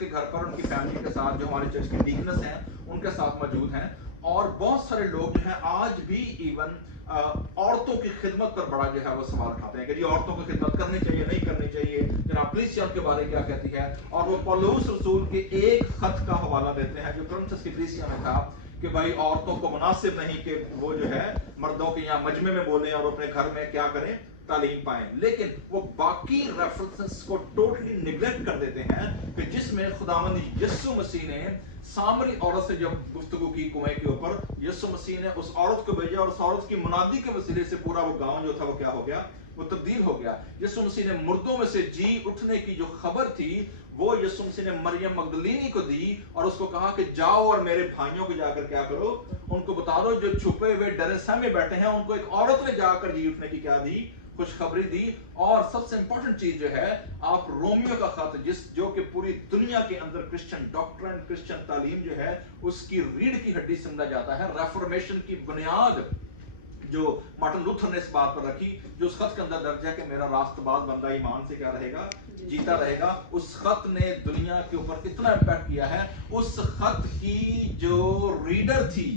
के घर पर उनकी फैमिली के साथ, जो हमारे चर्च के डीकनस हैं उनके साथ मौजूद हैं, और बहुत सारे लोग जो हैं आज भी इवन औरतों की खिदमत पर बड़ा जो है वो सवाल उठाते हैं कि जी औरतों की खिदमत करनी चाहिए नहीं करनी चाहिए, जनाब कलीसिया उनके बारे में क्या कहती है। और वो पौलुस रसूल के एक खत का हवाला देते हैं जो कुरिन्थस की कलीसिया में था कि भाई औरतों को मुनासिब नहीं कि वो जो है मर्दों के यहाँ मजमे में बोलें और अपने घर में क्या करें, तालीम पाएं, लेकिन वो बाकी रेफरेंसेस को टोटली निगलेक्ट कर देते हैं कि जिसमें खुदावंद यीशु मसीह ने सामरी औरत से जब गुफ्तगू की कुएं के ऊपर, यीशु मसीह ने उस औरत को भेजा और उस औरत की मुनादी के वसीले से पूरा वो गांव जो था वो क्या हो गया, वो तब्दील हो गया। यीशु मसीह ने मुर्दों में से जी उठने की जो खबर थी वो यीशु मसीह ने मरियम मगदलीनी को दी और उसको कहा कि जाओ और मेरे भाइयों को जाकर क्या करो, उनको बता दो जो छुपे हुए डरे सहमे बैठे हैं, उनको एक औरत ने जाकर जी उठने की क्या दी, खुशखबरी दी। और सबसे इंपॉर्टेंट चीज जो है, आप रोमियो का खत जो कि पूरी दुनिया के अंदर क्रिश्चियन डॉक्ट्रिन, क्रिश्चियन तालीम जो है उसकी रीढ़ की हड्डी समझा जाता है, रेफॉर्मेशन की बुनियाद जो मार्टिन लूथर ने इस बात पर रखी, जो उस खत के अंदर दर्ज है कि मेरा रास्तबाज बंदा ईमान से क्या रहेगा, जीता रहेगा। उस खत ने दुनिया के ऊपर कितना इंपैक्ट किया है। उस खत की जो रीडर थी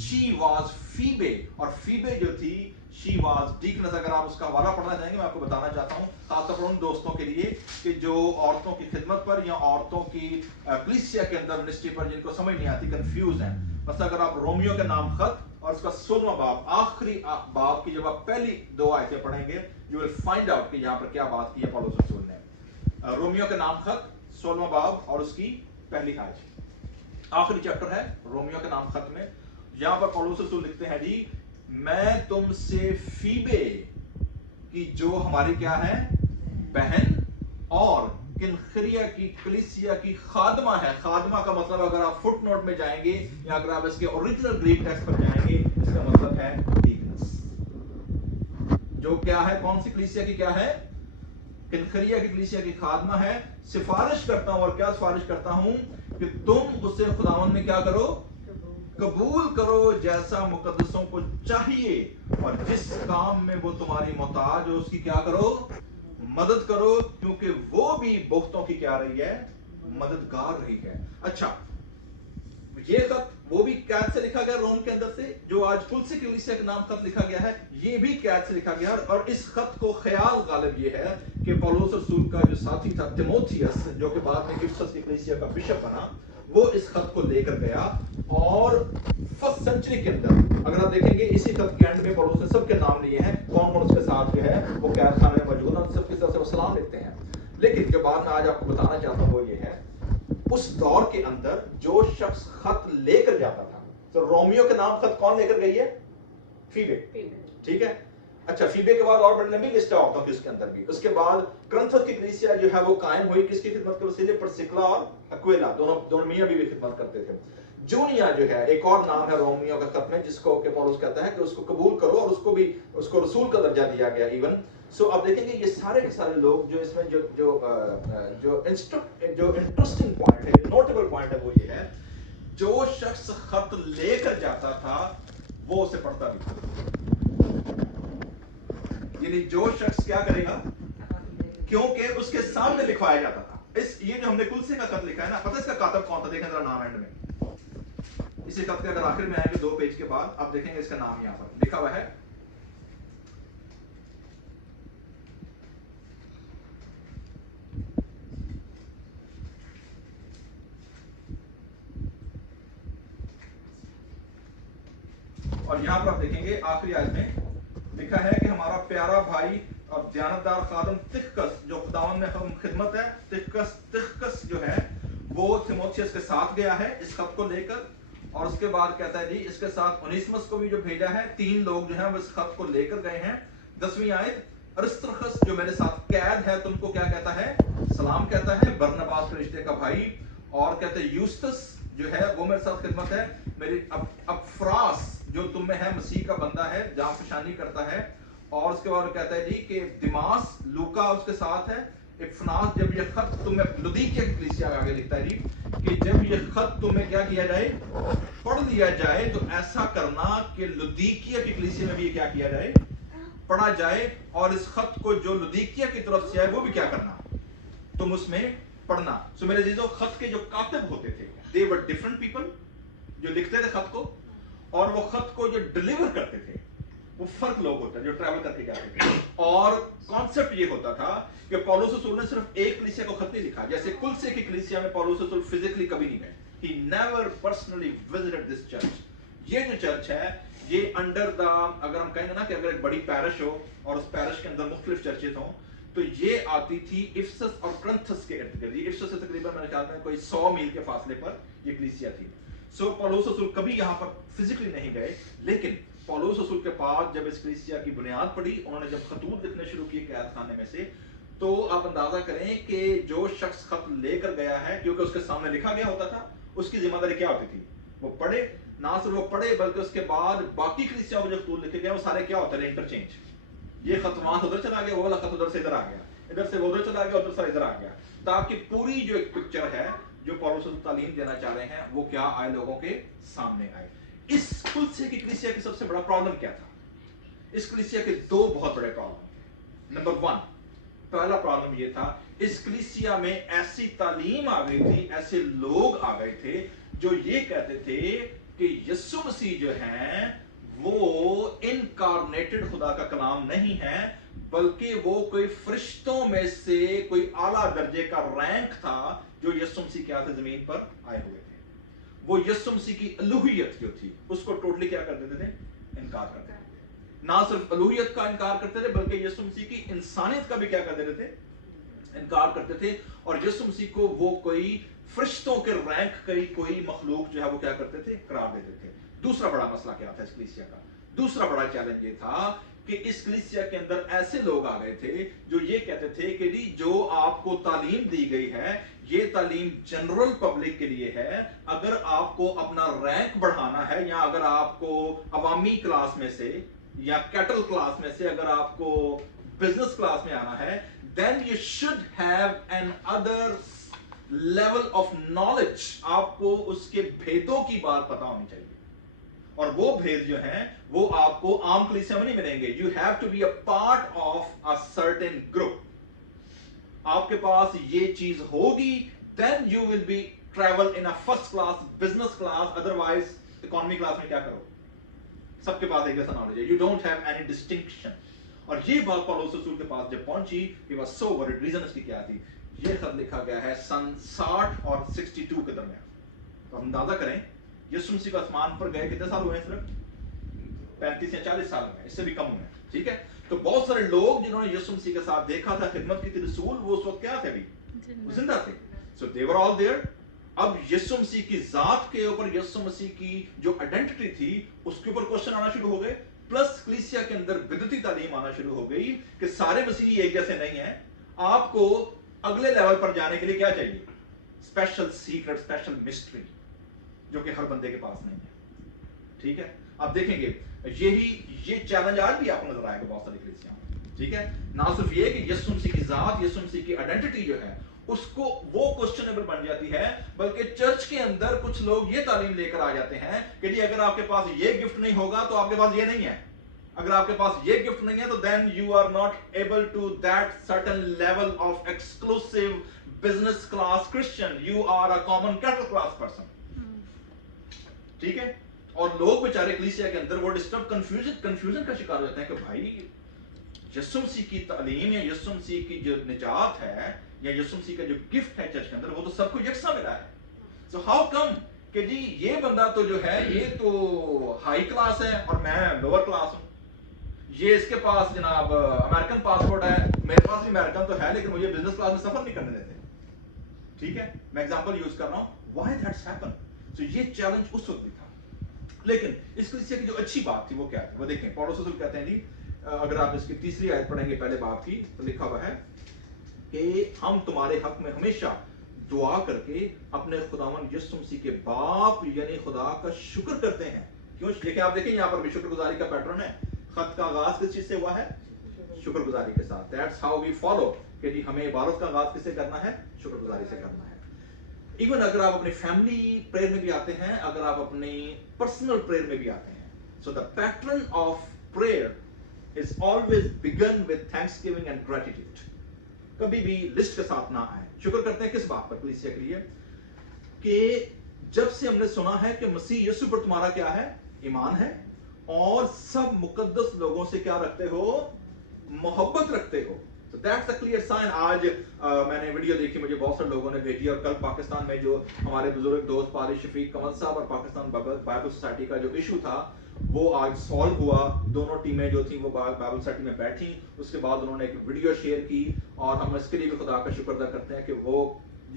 शी वाज फीबे, और फीबे जो थी शी वाज डीकनस। अगर आप उसका हवाला पढ़ना चाहेंगे, मैं आपको बताना चाहता हूँ खासतौर पर उन दोस्तों के लिए कि जो औरतों की खिदमत पर या औरतों की कलीसिया के अंदर मिनिस्ट्री पर जिनको समझ नहीं आती, कंफ्यूज हैं। बस अगर आप रोमियो के नाम खत और उसका 16वां बाब, आखिरी बाब की जब आप पहली 2 आयतें पढ़ेंगे, यू विल फाइंड आउट कि यहाँ पर क्या बात की है पौलुस रसूल ने। रोमियो के नाम खत 16वां बाब और उसकी पहली आयत, आखिरी चैप्टर है रोमियो के नाम खत में। यहाँ पर पौलुस रसूल लिखते हैं जी, मैं तुमसे फीबे की जो हमारी क्या है, बहन, और किंख्रिया की कलीसिया की खादमा है। खादमा का मतलब अगर आप फुट नोट में जाएंगे या अगर आप इसके ओरिजिनल ग्रीक टेक्स्ट पर जाएंगे, इसका मतलब है डीकनस। जो क्या है, कौन सी कलीसिया की क्या है, किंख्रिया की कलीसिया की खादमा है। सिफारिश करता हूं, और क्या सिफारिश करता हूं कि तुम उसे खुदावंद में क्या करो, कबूल करो जैसा मुकद्दसों को चाहिए, और जिस काम में वो तुम्हारी मोहताज हो उसकी क्या करो, मदद करो, क्योंकि वो भी बहुतों की क्या रही है, मददगार रही है। अच्छा, ये खत वो भी कैद से लिखा गया रोम के अंदर से, जो आज कुलसी कलीसिया के नाम खत लिखा गया है, ये भी कैद से लिखा गया। और इस खत को ख्याल गालिब ये है कि पौलुस रसूल का जो साथी था तिमोथियस, जो कि बाद में इफिसस की कलीसिया का बिशप बना, वो इस खत को लेकर गया। और फर्स्ट सेंचुरी के अंदर अगर आप देखेंगे, इसी खत के एंड में पौलुस ने सबके नाम लिए हैं, कौन कौन उसके साथ जो है वो कैद खाने में मौजूद है, सबकी तरफ से वो सलाम लिखते हैं। लेकिन जो बात मैं आज आपको बताना चाहता हूँ वो ये है, उस दौर के अंदर जो शख्स खत लेकर जाता था, तो रोमियो के नाम खत कौन लेकर गई है, फीबे, ठीक है। अच्छा, फीबे के बाद और बड़ी लंबी लिस्ट है औरतों की उसके अंदर भी। उसके बाद कुरिन्थस की कलीसिया जो है वो कायम हुई, किसकी खिदमत के वसीले, प्रिस्किला और अक्विला, दोनों मियां बीवी खिदमत करते थे। जूनिया जो है एक और नाम है रोमियो का खत में, जिसको कि पौलुस कहता है कि उसको कबूल करो, और उसको रसूल का दर्जा दिया गया इवन। सो अब देखेंगे ये सारे के सारे लोग जो इसमें जो इंटरेस्टिंग पॉइंट है, नोटेबल पॉइंट है, वो ये है, जो शख्स खत लेकर जाता था वो उसे पढ़ता भी था। यानी जो शख्स क्या करेगा, क्योंकि उसके सामने लिखवाया जाता था। ये जो हमने कुलसी का खत लिखा है ना, पता है इसका कातब कौन था, देखें जरा नाम एंड में। इसी खत के अगर आखिर में आएंगे 2 पेज के बाद, आप देखेंगे इसका नाम यहां पर लिखा हुआ है, और यहां पर आप देखेंगे आखिरी आयत में लिखा है कि हमारा प्यारा भाई और दयानतदार खादम तिखकस, जो खुदावंद में हम खिदमत है, तिखकस जो है वो तिमोथियस के साथ गया है इस खत को लेकर। और उसके बाद कहता है जी, इसके साथ ओनेसिमस को भी जो भेजा है, 3 लोग जो हैं वो इस खत को लेकर गए हैं। 10वीं आयत, अरिस्तर्खस जो मेरे साथ कैद है तुमको क्या कहता है, सलाम कहता है, बरनबास के रिश्ते का भाई। और कहते हैं यूस्तस जो है वो मेरे साथ खिदमत है, मेरी अप्फ्रास जो तुम में है, मसीह का बंदा है, जान पहचानी करता है। और उसके बाद कहता है जी कि दिमास, लूका उसके साथ है। इफ्नास, जब ये खत तुम्हें, लुदीकिया की कलीसिया आगे लिखता है जी कि जब ये खत तुम्हें क्या किया जाए, पढ़ लिया जाए, तो ऐसा करना कि लुदीकिया की कलीसिया में भी क्या किया जाए, पढ़ा जाए। और इस खत को जो लुदीकिया की तरफ से आए वो भी क्या करना, तुम उसमें पढ़ना। सो मेरे अजीजों, खत के जो कातिब होते थे, दे वर डिफरेंट पीपल, जो लिखते थे खत को, और वो खत को जो डिलीवर करते थे वो फर्क लोग होते हैं जो ट्रैवल करके जाते थे। और कॉन्सेप्ट ये होता था कि पौलुस रसूल ने सिर्फ एक कलीसिया को खत नहीं लिखा, जैसे कुलसे की कलीसिया में पौलुस रसूल फिजिकली कभी नहीं गए, he never personally visited this church. ये जो चर्च है ये अंडर द, अगर हम कहेंगे ना कि अगर एक बड़ी पैरिश हो और उस पैरिश के अंदर मुख्तलिफ चर्चेज हों, तो ये आती थी इफसस और क्रंथस के इर्द गिर्द। इफसस से तकरीबन मेरे ख्याल में कोई 100 मील के फासले पर ये कलीसिया थी। सो पौलुस रसूल कभी यहाँ पर फिजिकली नहीं गए, लेकिन पौलुस रसूल के पास जब इस कलीसिया की बुनियाद पड़ी, उन्होंने जब खतूत लिखने शुरू किए कैद खाने में से, तो आप अंदाजा करें कि जो शख्स खत लेकर गया है, क्योंकि उसके सामने लिखा गया होता था, उसकी जिम्मेदारी क्या होती थी? वो पढ़े, ना सिर्फ वो पढ़े बल्कि उसके बाद बाकी कलीसियाओं में जो खतूत लिखे गए वो सारे क्या होते हैं? इंटरचेंज। ये खत वहां से उधर चला गया, वो वाला खत उधर से इधर आ गया, इधर से वो उधर चला गया, उधर से इधर आ गया, ताकि पूरी जो एक पिक्चर है जो पौलुस रसूल तालीम देना चाह रहे हैं वो क्या आए, लोगों के सामने आए। इस कुलसे की कलीसिया की सबसे बड़ा प्रॉब्लम क्या था? इस कलीसिया के दो बहुत बड़े प्रॉब्लम। नंबर 1, पहला प्रॉब्लम ये था, इस कलीसिया में ऐसी तालीम आ गई थी, ऐसे लोग आ गए थे जो ये कहते थे कि यीशु मसीह जो है वो इनकारनेटेड खुदा का कलाम नहीं है, बल्कि वो कोई फरिश्तों में से कोई आला दर्जे का रैंक था जो यीशु मसीह क्या थे, जमीन पर आए हुए थे। वो यीशु मसीह की अलूहियत जो थी उसको टोटली क्या कर देते थे? इनकार कर देते थे। ना सिर्फ अलूहियत का इनकार करते थे बल्कि यीशु मसीह की इंसानियत का भी क्या कर देते थे? इनकार करते थे। और यीशु मसीह को वो कोई फरिश्तों के रैंक की कोई मखलूक जो है वो क्या करते थे? करार देते थे। दूसरा बड़ा मसला क्या था इस कलीसिया का? दूसरा बड़ा चैलेंज ये था कि इस कलीसिया के अंदर ऐसे लोग आ गए थे जो ये कहते थे कि जी जो आपको तालीम दी गई है ये तालीम जनरल पब्लिक के लिए है, अगर आपको अपना रैंक बढ़ाना है या अगर आपको अवामी क्लास में से या कैटल क्लास में से अगर आपको बिजनेस क्लास में आना है, then you should have another level of knowledge. आपको उसके भेदों की बात पता होनी चाहिए, और वो भेद जो हैं वो आपको आम कलीसिया में नहीं मिलेंगे। You have to be a part of a certain group. आपके पास ये चीज होगी, then you will be travel in a first class business class, otherwise economy class में क्या करो, सबके पास एक जैसा नॉलेज है, you don't have any distinction. और ये बात पौलुस रसूल के पास जब पहुंची, he was so worried. Reason इसकी क्या थी? ये खत लिखा गया है सन 60 और 62 के दरमियान। तो अंदाजा करें यीशु मसीह को आसमान पर गए कितने साल हुए हैं? सिर्फ 35 या 40 साल में, इससे भी कम हुए। ठीक है, तो बहुत सारे लोग जिन्होंने यीशु मसीह के साथ देखा था, खिदमत की थी, रसूल, वो उस वक्त क्या थे? अभी जिंदा थे। सो दे वर ऑल देयर। अब यीशु मसीह की जात के ऊपर, यीशु मसीह की जो आइडेंटिटी थी उसके ऊपर क्वेश्चन आना शुरू हो गए। प्लस कलीसिया के अंदर बिदअती तालीम आना शुरू हो गई कि सारे मसीही एक जैसे नहीं है, आपको अगले लेवल पर जाने के लिए क्या चाहिए? स्पेशल सीक्रेट, स्पेशल मिस्ट्री, जो कि हर बंदे के पास नहीं है। ठीक है, आप देखेंगे ये चैलेंज आज भी आपको नजर आएगा बहुत सारी कलीसियाओं में। ठीक है, ना सिर्फ ये कि यीशु मसीह की जात, यीशु मसीह की आइडेंटिटी जो है उसको वो क्वेश्चनेबल बन जाती है, बल्कि चर्च के अंदर कुछ लोग ये तालीम लेकर आ जाते हैं कि जी अगर आपके पास ये गिफ्ट नहीं होगा तो आपके पास ये नहीं है, अगर आपके पास ये गिफ्ट नहीं है तो then you are not able to that certain level of exclusive business class Christian, you are a common cattle class person. ठीक है, और लोग बेचारे कलीसिया के अंदर वो डिस्टर्ब कंफ्यूजन का शिकार हो जाते हैं कि भाई यीशु मसीह की तालीम या यीशु मसीह की जो निजात है या यीशु मसीह का जो गिफ्ट है चर्च के अंदर वो तो सबको यकसा मिला है। सो हाउ कम कि जी ये बंदा तो जो है ये तो हाई क्लास है और मैं लोअर क्लास हूं, ये इसके पास जनाब अमेरिकन पासपोर्ट है, मेरे पास भी अमेरिकन तो है लेकिन मुझे बिजनेस क्लास में सफर नहीं करने देते। ठीक है, मैं एग्जांपल यूज कर रहा हूं, व्हाई दैट्स हैपन। सो ये चैलेंज उस वक्त भी था, लेकिन इस कलीसिया की जो अच्छी बात थी वो क्या थी? वो देखें, पौलुस रसूल कहते हैं जी, अगर आप इसकी तीसरी आयत पढ़ेंगे पहले बाब की, तो लिखा हुआ है कि हम तुम्हारे हक में हमेशा दुआ करके अपने खुदावन यीशु मसीह के बाप यानी खुदा का शुक्र करते हैं। क्यों? लेकिन आप देखें यहाँ पर भी शुक्रगुजारी का पैटर्न है। खत का आगाज किस चीज से हुआ है? शुक्रगुजारी के साथ। दैट्स हाउ वी फॉलो कि जी हमें इबादत का आगाज किससे करना है? शुक्रगुजारी से करना है। इवन अगर आप अपनी फैमिली प्रेयर में भी आते हैं, अगर आप अपनी पर्सनल प्रेयर में भी आते हैं, so the pattern of prayer is always begin with thanksgiving and gratitude. कभी भी लिस्ट के साथ ना आए, شکر کرتے ہیں کس بات پر کلیسیا کے لیے؟ کہ جب سے ہم نے سنا ہے کہ مسیح یسوع پر تمہارا کیا ہے؟ ایمان ہے، اور سب مقدس لوگوں سے کیا رکھتے ہو؟ محبت رکھتے ہو. So that's the clear sign. آج میں نے ویڈیو دیکھی، مجھے بہت سے لوگوں نے بھیجی، اور کل پاکستان میں جو ہمارے بزرگ دوست پادری شفیق کمل صاحب اور پاکستان بائبل سوسائٹی کا جو ایشو تھا وہ آج سالو ہوا. دونوں ٹیمیں جو تھیں وہ بائبل سوسائٹی میں بیٹھیں، اس کے بعد انہوں نے ایک ویڈیو شیئر کی، اور ہم اس کے لیے بھی خدا کا شکر ادا کرتے ہیں کہ وہ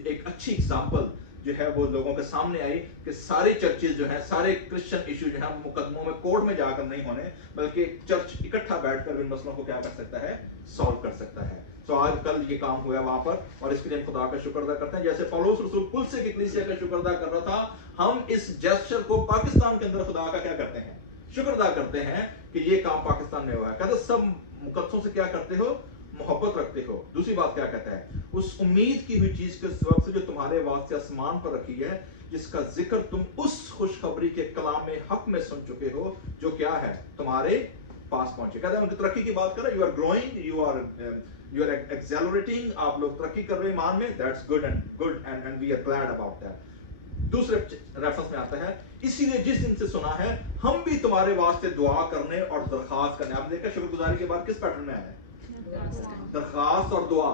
ایک اچھی اگزامپل جو ہے وہ لوگوں کے سامنے آئی کہ ساری چرچز جو ہیں، سارے کرسچن ایشو جو ہیں مقدموں میں کورٹ میں جا کر نہیں ہونے، بلکہ چرچ اکٹھا بیٹھ کر ان مسئلوں کو کیا کر سکتا ہے؟ سالو کر سکتا ہے. تو آج کل یہ کام ہوا وہاں پر، اور اس کے لیے ہم خدا کا شکر ادا کرتے ہیں. جیسے پولس رسول کلسے کی کلیسیا کا شکر ادا کر رہا تھا، ہم اس جیسچر کو پاکستان کے اندر خدا کا کیا کرتے ہیں؟ شکر ادا کرتے ہیں کہ یہ کام پاکستان میں ہوا ہے. کہتے سب مقدسوں سے کیا کرتے ہو؟ محبت رکھتے ہو. دوسری بات کیا کہتا ہے؟ اس امید کی ہوئی چیز کے سبب سے جو تمہارے واسطے آسمان پر رکھی ہے، جس کا ذکر تم اس خوشخبری کے کلام حق میں سن چکے ہو، جو کیا ہے؟ تمہارے پاس پہنچے. کہتے ہیں ان کی ترقی کی بات کر رہے ہیں. You are growing, you are accelerating, آپ لوگ ترقی کر رہے ہیں ایمان میں. That's good and we are glad about that. دوسرے ریفرنس میں آتا ہے، اسی لیے جس دن سے سنا ہے ہم بھی تمہارے واسطے دعا کرنے اور درخواست کرنے. آپ نے دیکھا شکر گزاری کے بعد کس پیٹرن میں آیا ہے؟ درخواست اور دعا.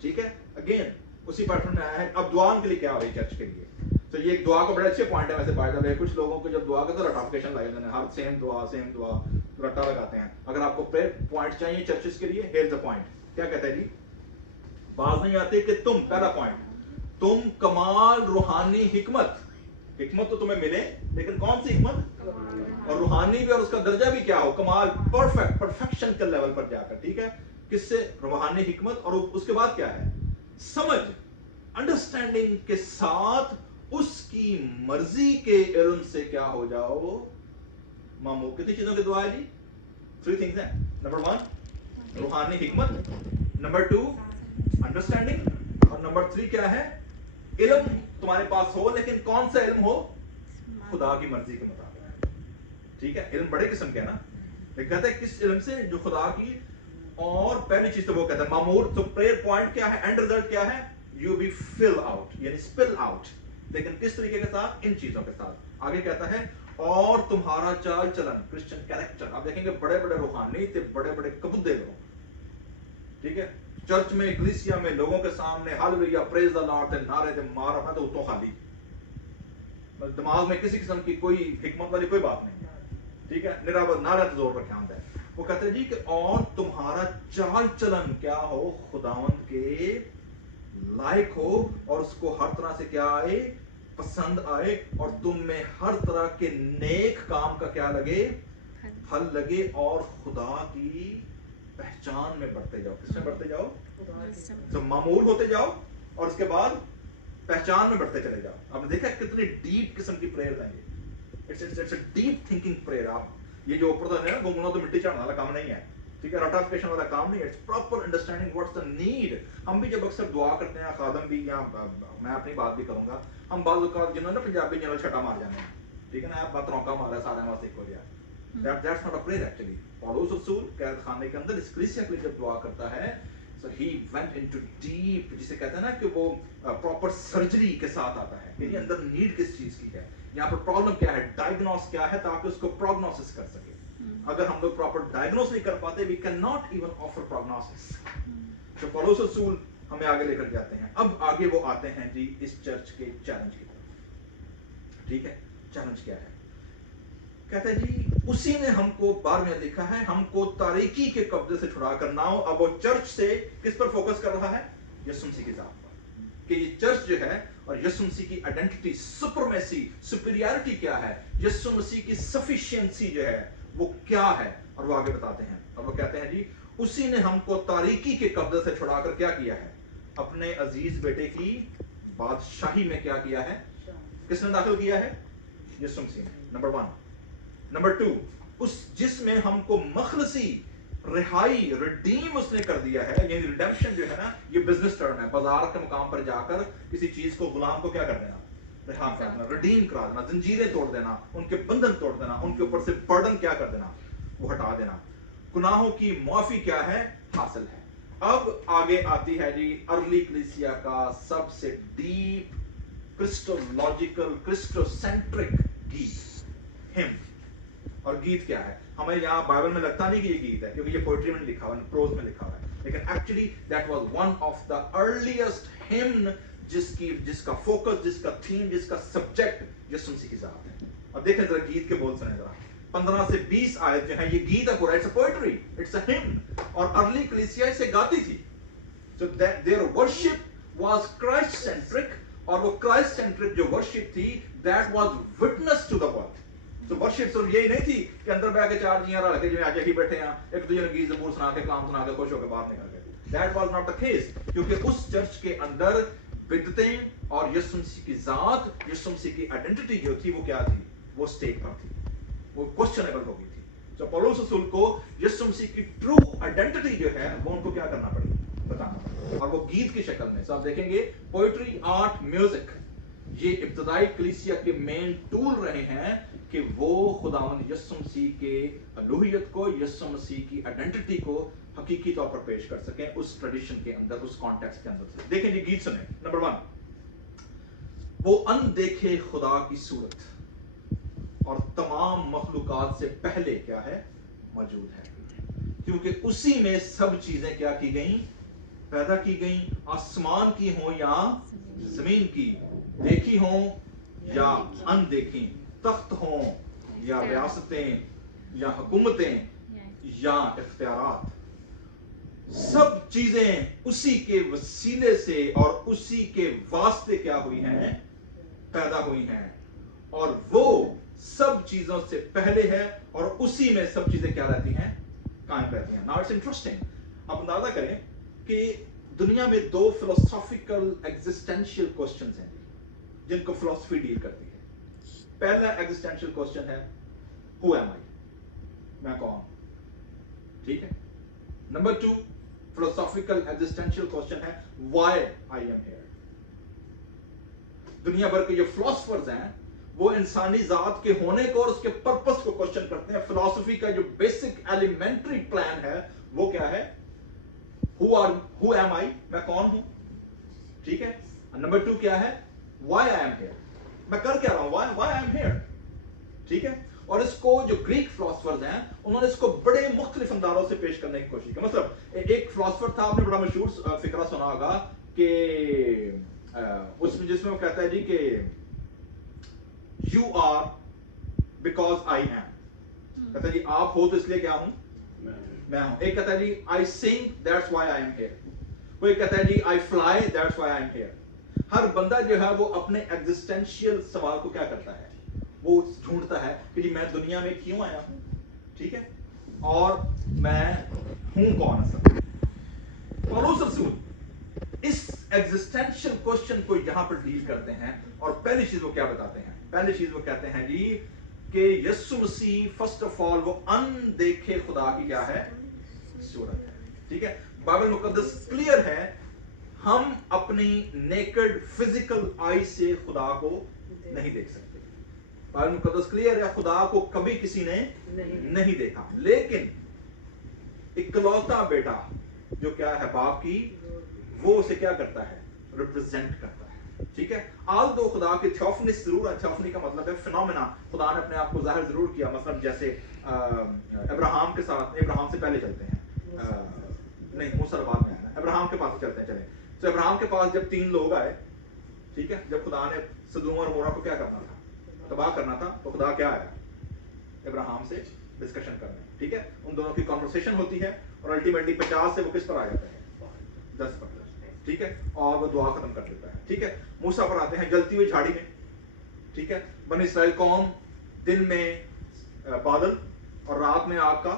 ٹھیک ہے، اگین اسی پیٹرن میں آیا ہے. اب دعا کے لیے کیا ہو رہی ہے چرچ کے لیے؟ تو یہ ایک دعا کا بڑا اچھے پوائنٹ ہے. ویسے بائی دا وے کچھ لوگوں کو جب دعا کا تو رٹافیکیشن لگے ہیں، ہر سیم دعا رٹا لگاتے ہیں. اگر آپ کو پریئر پوائنٹ چاہیے چرچز کے لیے، ہیئر دا پوائنٹ. کیا کہتا ہے جی؟ باز نہیں آتے کہ تم، پہلا پوائنٹ، تم کمال روحانی حکمت تو تمہیں ملے، لیکن کون سی حکمت؟ اور روحانی بھی، اور اس کا درجہ بھی کیا ہو؟ کمال، پرفیکشن کے لیول پر جا کر. ٹھیک ہے، کس سے؟ روحانی حکمت. اور اس کے بعد کیا ہے؟ سمجھ، انڈرسٹینڈنگ کے ساتھ اس کی مرضی کے علم سے کیا ہو جاؤ؟ مامور. کتنی چیزوں کی دعا ہے جی؟ 3 things ہیں. نمبر 1 روحانی حکمت، نمبر 2 انڈرسٹینڈنگ، اور نمبر 3 کیا ہے؟ علم تمہارے پاس ہو، لیکن کون سا علم ہو؟ خدا کی مرضی کے مطابق. ٹھیک ہے، علم بڑے قسم کے ہے نا، لیکن کہتا ہے کس علم سے؟ جو خدا کی. اور پہلی چیز تو وہ کہتا ہے معمور. تو پریئر پوائنٹ کیا ہے؟ اینڈ ریزلٹ کیا ہے؟ یو بی فل آؤٹ، یعنی اسپل آؤٹ. لیکن کس طریقے کے ساتھ؟ ان چیزوں کے ساتھ. آگے کہتا ہے اور تمہارا چال چلن، کرسچن کیریکٹر. آپ دیکھیں گے بڑے بڑے روحانی تھے، بڑے بڑے کبودے لوگ. ٹھیک ہے، چرچ میں، کلیسیا میں، لوگوں کے سامنے ہاللویا پریز دی لارڈ تھے، نعرے تھے، مار رہا تو خالی دماغ میں کسی قسم کی کوئی حکمت والی کوئی بات نہیں. ٹھیک ہے، نرابر نعرہ تو زور رکھا ہوتا ہے. وہ کہتے ہیں جی کہ اور تمہارا چال چلن کیا ہو؟ خداوند کے لائق ہو، اور اس کو ہر طرح سے کیا آئے؟ پسند آئے، اور تم میں ہر طرح کے نیک کام کا کیا لگے؟ پھل لگے، اور خدا کی پہچان میں بڑھتے جاؤ. کس میں بڑھتے جاؤ؟ تو معمور ہوتے جاؤ، اور اس کے بعد پہچان میں بڑھتے چلے جاؤ. آپ نے دیکھا کتنی ڈیپ قسم کی پریئر ہے یہ. It's a deep thinking prayer. آپ یہ جو اوپر تو ہے نا گنگنا تو مٹی چڑھنے والا کام نہیں ہے. ٹھیک ہے، رٹافیکیشن والا کام نہیں ہے. It's proper understanding what's the need. ہم بھی جب اکثر دعا کرتے ہیں، خادم بھی، یا میں اپنی بات بھی کروں گا، ہم بعض اوقات جنہوں نے پنجابی جنرل چھٹا مار جانے ہیں. ٹھیک ہے نا، آپ بات روکا مارا سارے واسطے ایک ہو گیا. That's not a prayer actually. Paulus رسول قید خانے کے اندر اس کلیسیا کے لیے جب دعا کرتا ہے، so he went into deep، جسے کہتے ہیں نا کہ وہ پراپر سرجری کے ساتھ آتا ہے کہ اندر نیڈ کس چیز کی ہے، یہاں پر پرابلم کیا ہے، ڈائگنوس کیا ہے، تاکہ اس کو پروگنوسس کر سکے. اگر ہم لوگ پراپر ڈائگنوس نہیں کر پاتے، we cannot even offer prognosis. تو پولس رسول ہمیں آگے لے کر جاتے ہیں. اب آگے وہ آتے ہیں جی اس چرچ کے چیلنج کی طرف. ٹھیک ہے، چیلنج کیا ہے؟ کہتا ہے جی اسی نے ہم کو، بار میں لکھا ہے، ہم کو تاریکی کے قبضے سے چھڑا کرنا ہو. اب وہ چرچ سے کس پر فوکس کر رہا ہے؟ یسوع مسیح کی ذات پر، کہ یہ چرچ جو ہے اور یسوع مسیح کی آئیڈینٹی، سپرمیسی، سپیریارٹی کیا ہے، یسوع مسیح کی سفیشینسی جو ہے وہ کیا ہے. اور وہ آگے بتاتے ہیں، اور وہ کہتے ہیں جی اسی نے ہم کو تاریکی کے قبضے سے چھڑا کر کیا کیا ہے؟ اپنے عزیز بیٹے کی بادشاہی میں کیا کیا ہے؟ کس نے داخل کیا ہے؟ یسوع مسیح نے. نمبر 1. نمبر 2، اس جس میں ہم کو مخلصی، رہائی، ریڈیم اس نے کر دیا ہے. یعنی ریڈیمپشن جو ہے نا، یہ بزنس ٹرم ہے. بازار کے مقام پر جا کر کسی چیز کو، غلام کو کیا کر دینا؟ رہا کر دینا، ریڈیم کرا دینا، زنجیریں توڑ دینا، ان کے بندھن توڑ دینا، ان کے اوپر سے برڈن کیا کر دینا؟ وہ ہٹا دینا. گناہوں کی معافی کیا ہے؟ حاصل ہے. अब आगे आती है जी अर्ली कलीसिया का सबसे डीप क्रिस्टोलॉजिकल क्रिस्टोसेंट्रिक गीत, हिम। और गीत क्या है? हमें यहाँ बाइबल में लगता नहीं कि ये गीत है, क्योंकि ये पोएट्री में लिखा हुआ है, प्रोज में लिखा हुआ है, लेकिन actually that was one of the earliest hymn जिसका फोकस, जिसका थीम, जिसका सब्जेक्ट यीशु मसीह की जात है। अब देखें जरा गीत के बोल सुने जरा, 15 से 20 आयत जो है ये गीत है पूरा, it's a poetry, it's a hymn, और अर्ली कलीसिया इसे गाती थी। So there worship was Christ centric, और वो क्राइस्ट सेंट्रिक जो वर्शिप थी that was witness to the world. तो वर्शिप सिर्फ यही नहीं थी कि अंदर बैठ के चार जियां रल के जिवें आज ही बैठे हैं, एक दूसरे ने गीत ज़बूर सुना के, कलाम सुना के खुश होकर बाहर निकल गए। That was not the case, क्योंकि उस चर्च के अंदर बिदतें और यीशु मसीह की जात, यीशु मसीह की आइडेंटिटी जो थी वो क्या थी? वो स्टेक पर थी, वो क्वेश्चनेबल हो गई थी। तो पौलुस रसूल को यीशु मसीह की ट्रू आइडेंटिटी जो है वो उनको क्या करना पड़ी? बताना पड़ी, और वो गीत की शक्ल में। सब देखेंगे पोएट्री, आर्ट, म्यूजिक, ये इब्तदाई कलीसिया के मेन टूल रहे हैं कि वो खुदावंद यीशु मसीह के अलूहियत को, यीशु मसीह की आइडेंटिटी को हकीकी तौर पर पेश कर सकें उस ट्रेडिशन के अंदर, उस कॉन्टेक्स्ट के अंदर से। देखें जी गीत सुने। नंबर 1, वो अनदेखे खुदा की सूरत और तमाम मखलूकात से पहले क्या है? मौजूद है, क्योंकि उसी में सब चीजें क्या की गई? पैदा की गई। आसमान की हो या जमीन की, देखी हो या अनदेखी, तख्त हो या रियासतें या हुकूमतें या इख्तियारात, सब चीजें उसी के वसीले से और उसी के वास्ते क्या हुई हैं? पैदा हुई हैं, और वो सब चीजों से पहले है, और उसी में सब चीजें क्या रहती हैं? कायम रहती हैं। नाउ इट्स इंटरेस्टिंग, आप अंदाजा करें कि दुनिया में 2 फिलोसॉफिकल एग्जिस्टेंशियल क्वेश्चंस हैं जिनको फिलोसफी डील करती है। पहला एग्जिस्टेंशियल क्वेश्चन है हु एम आई, मैं कौन? ठीक है। नंबर 2 फिलोसॉफिकल एग्जिस्टेंशियल क्वेश्चन है व्हाई आई एम हियर। दुनिया भर के जो फिलोसफर्स हैं वो इंसानी जात के होने को और उसके पर्पस को क्वेश्चन करते हैं। फिलॉसफी का जो बेसिक एलिमेंट्री प्लान है वो क्या है? हु एम आई, मैं कौन हूं, ठीक है। नंबर 2 क्या है? व्हाई आई एम हियर, मैं कर क्या रहा हूं, व्हाई आई एम हियर, ठीक है। और इसको जो ग्रीक फिलोसफर्स हैं उन्होंने इसको बड़े मुख्तलिफ अंदाजों से पेश करने की कोशिश की। मतलब एक फिलोसफर था, आपने बड़ा मशहूर फिक्रा सुना होगा कि उसमें जिसमें वो कहता है जी कि you are because I am, कहता है जी आप हो तो इसलिए क्या हूं? मैं हूं। एक कहता है जी I sing that's why I am here, कोई कहता है जी I fly that's why I am here. हर बंदा जो है वो अपने एग्जिस्टेंशियल सवाल को क्या करता है? वो ढूंढता है कि जी मैं दुनिया में क्यों आया हूं, ठीक है, और मैं हूं कौन असल। पौलुस रसूल इस एग्जिस्टेंशियल क्वेश्चन को यहां पर डील करते हैं, और पहली चीज वो क्या बताते हैं? पहली चीज वो कहते हैं जी कि यीशु मसीह फर्स्ट ऑफ ऑल वो अनदेखे खुदा की क्या है? सूरत है, ठीक है। बाइबल मुकद्दस क्लियर है, हम अपनी नेकेड फिजिकल आई से खुदा को नहीं देख सकते। बाइबल मुकद्दस क्लियर है, खुदा को कभी किसी ने नहीं देखा, लेकिन इकलौता बेटा जो क्या है बाप की, वो उसे क्या करता है? रिप्रेजेंट करता है, ठीक है। आल दो खुदा की थियोफनीस जरूर है, थियोफनी का मतलब है फिनोमेना, खुदा ने अपने आप को जाहिर जरूर किया। मतलब जैसे अब्राहम के साथ, अब्राहम से पहले चलते हैं, नहीं मूसा बाद में आया, अब्राहम के पास चलते हैं। चले तो अब्राहम के पास जब 3 लोग आए, ठीक है, जब खुदा ने सदोम और मोरा को क्या करना था? तबाह करना था, तो खुदा क्या आया? अब्राहम से डिस्कशन करने, ठीक है। उन दोनों की कॉन्वर्सेशन होती है, और अल्टीमेटली 50 से वो किस पर आ जाता है? 10 पर, ठीक है, और वो दुआ खत्म कर देता है, ठीक है। मूसा पर आते हैं जलती हुई झाड़ी में, ठीक है। बनी इस्राएल कौम दिन में बादल और रात में आग का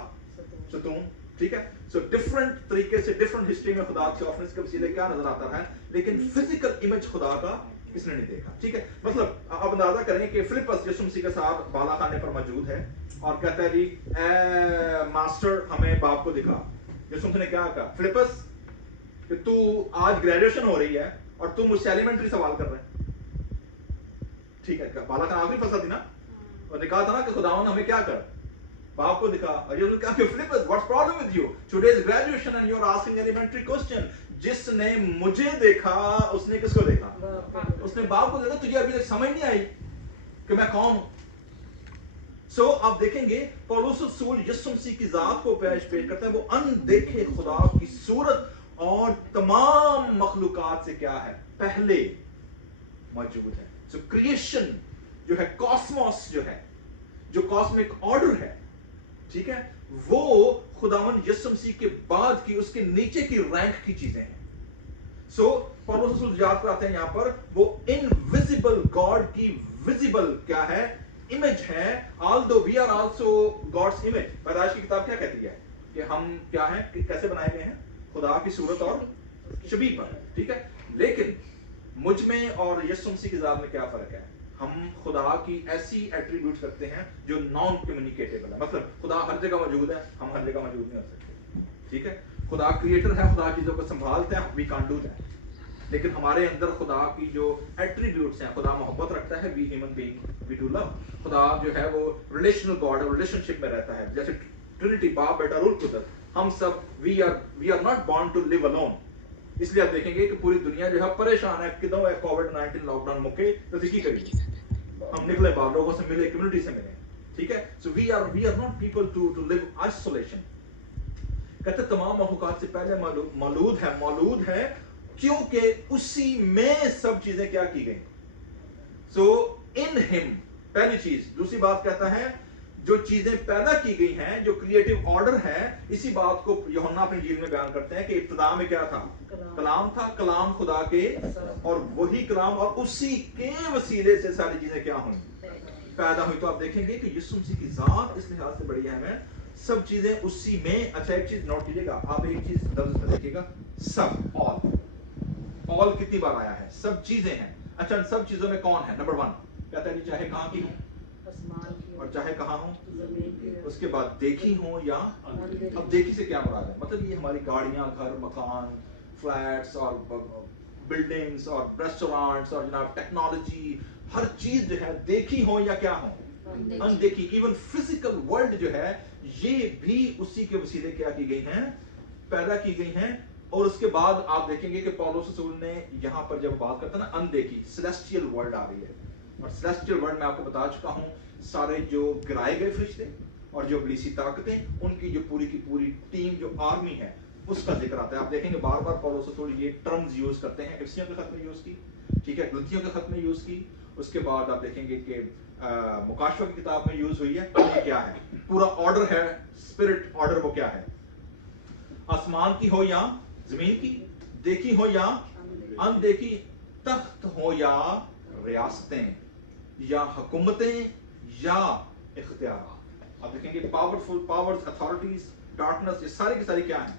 सतून, ठीक है। सो डिफरेंट तरीके से डिफरेंट हिस्ट्री में खुदा के ऑफिस के वसीले क्या नजर आता है, लेकिन फिजिकल इमेज खुदा का किसने नहीं देखा, ठीक है। मतलब आप अंदाजा करें कि फिलिपस यीशु मसीह के साथ बाला खाने पर मौजूद है और कहता है जी मास्टर हमें बाप को दिखा। यीशु मसीह ने क्या कहा? फिलिपस कि तू आज ग्रेजुएशन हो रही है और तू मुझसे एलिमेंट्री सवाल कर रहे है, ठीक है। बाला खाना आखिरी फसला थी ना, और कहा था ना कि खुदावन हमें क्या कर? बाप को दिखा, और ये कहा कि Philippus what's problem with you, today's graduation and you are asking elementary question. जिसने मुझे देखा उसने किसको देखा? उसने बाप को देखा। तुझे अभी तक समझ नहीं आई कि मैं कौन हूं? सो आप देखेंगे पौलुस रसूल यीशु मसीह की जात को पेश करता है। वो अनदेखे खुदा की सूरत और तमाम मखलूकात से क्या है? पहले मौजूद है। सो क्रिएशन जो है, कॉस्मोस जो है, जो कॉस्मिक ऑर्डर है, ठीक है, वो खुदावंद यीशु मसीह के बाद की, उसके नीचे की रैंक की चीजें हैं। सो पौलुस रसूल याद कराते हैं यहां पर, वो इनविजिबल गॉड की विजिबल क्या है? इमेज है। Although we are also God's image. पैदाइश की किताब क्या कहती है कि हम क्या हैं, कि कैसे बनाए गए हैं? खुदा की सूरत और शबीह पर, ठीक है। लेकिन मुझ में और यीशु मसीह की जात में क्या फर्क है? हम खुदा की ऐसी एट्रीब्यूट्स रखते हैं जो नॉन कम्युनिकेटेबल है। मतलब खुदा हर जगह मौजूद है, हम हर जगह मौजूद नहीं हो सकते, ठीक है। खुदा क्रिएटर है, खुदा चीजों को संभालते हैं, वी कांट डू दैट। लेकिन हमारे अंदर खुदा की जो एट्रीब्यूट्स हैं, खुदा मोहब्बत रखता है, we human being we do love. खुदा जो है वो रिलेशनल गॉड है, रिलेशनशिप में रहता है। जैसे ट्रिनिटी, बाप बेटा रूह कुदरत, हम सब we are not born to live alone. इसलिए आप देखेंगे कि पूरी दुनिया जो है परेशान है, किदों है कोविड-19 लॉकडाउन मुके तो की करिए, हम निकले बाहर, लोगों से मिले, कम्युनिटी से मिले, ठीक है। So we are not people to live isolation. कहते तमाम मखलूकात से पहले मौजूद है क्योंकि उसी में सब चीजें क्या की गई। सो इन हिम, पहली चीज। दूसरी बात कहता है जो चीजें पैदा की गई हैं, जो क्रिएटिव ऑर्डर है, इसी बात को यूहन्ना अपनी इंजील में बयान करते हैं कि इब्तिदा में क्या था? कलाम था, कलाम खुदा के, और वही कलाम और उसी के वसीले से सारी चीजें क्या हुई? पैदा हुई। तो आप देखेंगे कि यीशु मसीह की जात इस लिहाज से बड़ी अहम है, सब चीजें उसी में। अच्छा एक चीज नोट कीजिएगा, आप एक चीज लफ्ज में देखिएगा, सब, ऑल कितनी बार आया है? सब चीजें हैं। अच्छा सब चीजों में कौन है? नंबर 1 कहता है चाहे कहां की हूं और चाहे कहां हूं, उसके बाद देखी हो या, अब देखी से क्या मुराद है? मतलब ये हमारी गाड़ियां, घर, मकान, फ्लैट्स और बिल्डिंग्स और रेस्टोरेंट्स और जनाब टेक्नोलॉजी, हर चीज जो है देखी हो या क्या हो, अनदेखी। इवन फिजिकल वर्ल्ड जो है ये भी उसी के वसीले क्या की गई हैं? पैदा की गई हैं। और उसके बाद आप देखेंगे कि पौलुस रसूल ने यहां पर जब बात करता है ना अनदेखी, सेलेस्टियल वर्ल्ड आ रही है। और सेलेस्टियल वर्ल्ड में आपको बता चुका हूं, सारे जो गिराए गए फरिश्ते और जो इब्लीसी ताकतें, उनकी जो पूरी की पूरी टीम, जो आर्मी है, उसका जिक्र आता है। आप देखेंगे बार बार पौलुस रसूल ये टर्म्स यूज करते हैं। इफिसियों के खत में यूज की, ठीक है, गलतियों के खत में यूज की। उसके बाद आप देखेंगे कि मुकाशवा की किताब में यूज हुई है। ये क्या है? पूरा ऑर्डर है, स्पिरिट ऑर्डर। वो क्या है? आसमान की हो या जमीन की, देखी हो या अनदेखी, तख्त हो या रियासतें या हुकूमतें या इख्तियार। आप देखेंगे पावरफुल पावर्स, अथॉरिटीज, डार्कनेस, ये सारी की सारी क्या है?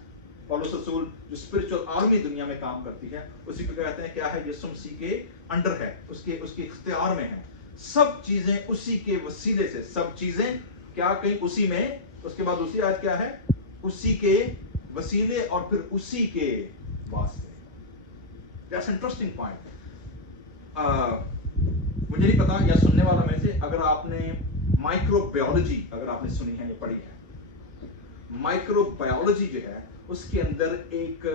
पौलुस रसूल जो स्पिरिचुअल आर्मी दुनिया में काम करती है, उसी को कहते हैं क्या है? यीशु मसीह के अंडर है, उसके इख्तियार में है। सब चीजें उसी के वसीले से, सब चीजें क्या कहीं उसी में। उसके बाद दूसरी आयत क्या है? उसी के वसीले और फिर उसी के वास्ते। That's interesting point. मुझे नहीं पता या सुनने वाला में से अगर आपने माइक्रोबायोलॉजी अगर आपने सुनी है या पढ़ी है, माइक्रोबायोलॉजी जो है उसके अंदर एक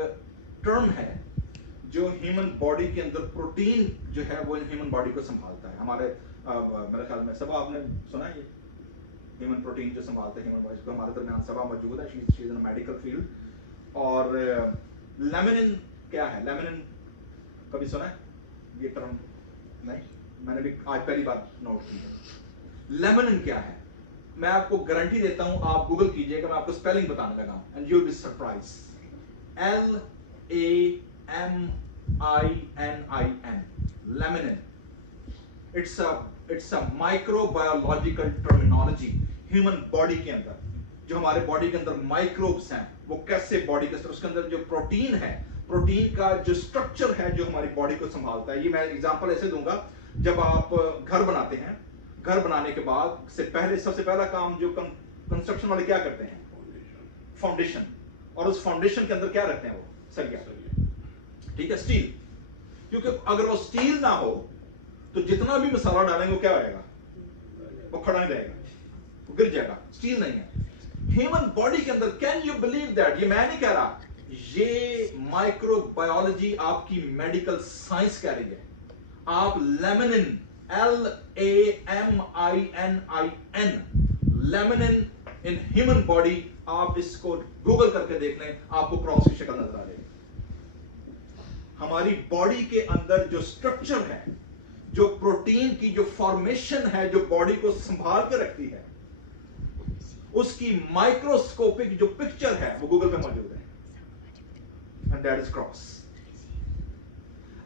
टर्म है जो ह्यूमन बॉडी के अंदर प्रोटीन जो है वो ह्यूमन बॉडी को संभालता है। हमारे मेरे ख्याल में सब आपने सुना है ये ह्यूमन प्रोटीन जो संभालते हैं ह्यूमन बॉडी को। हमारे दरमियान सभा मौजूद है, she is in medical field. और लेमिनिन क्या है? लेमिनिन कभी सुना है ये टर्म? नहीं, मैंने भी आज पहली बार नोट की है। लेमिनिन क्या है? मैं आपको गारंटी देता हूं, आप गूगल कीजिएगा, मैं आपको स्पेलिंग बताने लगा हूं and you will be surprise. LAMININ, laminin. It's a microbiological terminology human body के अंदर। जो हमारे बॉडी के अंदर माइक्रोब्स हैं वो कैसे बॉडी के उसके अंदर जो प्रोटीन है, प्रोटीन का जो स्ट्रक्चर है जो हमारी बॉडी को संभालता है। ये मैं एग्जांपल ऐसे दूंगा, जब आप घर बनाते हैं, घर बनाने के बाद से पहले सबसे पहला काम जो कंस्ट्रक्शन वाले क्या करते हैं? फाउंडेशन। और उस फाउंडेशन के अंदर क्या रखते हैं? वो सरिया, ठीक है, स्टील। क्योंकि अगर वो स्टील ना हो तो जितना भी मसाला डालेंगे वो क्या होगा? वो खड़ा नहीं रहेगा, वो गिर जाएगा, स्टील नहीं है। ह्यूमन बॉडी के अंदर, कैन यू बिलीव दैट, ये मैं नहीं कह रहा, ये माइक्रोबायोलॉजी आपकी मेडिकल साइंस कह रही है। आप laminin, LAMININ, laminin in human body, आप इसको गूगल करके देख लें, आपको क्रॉस की शक्ल नजर आ जाएगी। हमारी बॉडी के अंदर जो स्ट्रक्चर है, जो प्रोटीन की जो फॉर्मेशन है, जो बॉडी को संभाल के रखती है, उसकी माइक्रोस्कोपिक जो पिक्चर है वो गूगल पे मौजूद है, एंड दैट इज क्रॉस।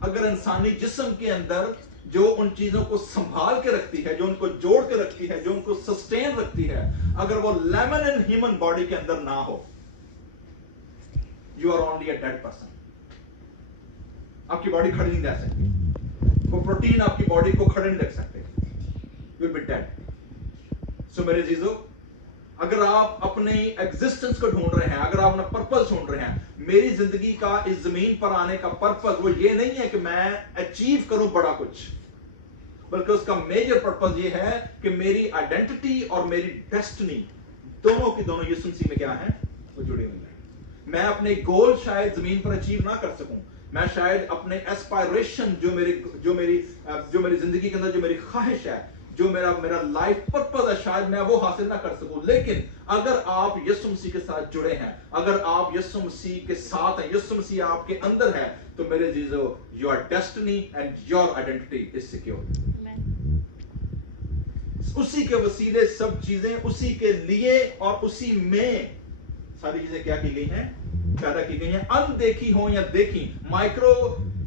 अगर इंसानी जिस्म के अंदर जो उन चीजों को संभाल के रखती है, जो उनको जोड़ के रखती है, जो उनको सस्टेन रखती है, अगर वो लेमिनिन ह्यूमन बॉडी के अंदर ना हो, you are only a dead person. आपकी बॉडी खड़ी नहीं रह सकती, वो प्रोटीन आपकी बॉडी को खड़े नहीं रख सकते, यू विल बी डेड। सो मेरे जीजो, अगर आप अपने एग्जिस्टेंस को ढूंढ रहे हैं, अगर आप अपना पर्पस ढूंढ रहे हैं, मेरी जिंदगी का इस जमीन पर आने का पर्पस वो ये नहीं है कि मैं अचीव करूं बड़ा कुछ, बल्कि उसका मेजर पर्पस ये है कि मेरी आइडेंटिटी और मेरी डेस्टिनी दोनों की दोनों यीशु मसीह में क्या है, वो जुड़ी हुई है। मैं अपने गोल शायद जमीन पर अचीव ना कर सकूं, मैं शायद अपने एस्पायरेशन, जो मेरी जिंदगी के अंदर जो मेरी ख्वाहिश है, जो मेरा लाइफ पर्पस है, शायद मैं वो हासिल ना कर सकूं, लेकिन अगर आप यीशु मसीह के साथ जुड़े हैं, अगर आप यीशु मसीह के साथ हैं, यीशु मसीह आपके अंदर है, तो मेरे जीजो, your destiny and your identity is secure. उसी के वसीले सब चीजें, उसी के लिए और उसी में सारी चीजें क्या की गई हैं, पैदा की गई हैं, अनदेखी हो या देखी। माइक्रो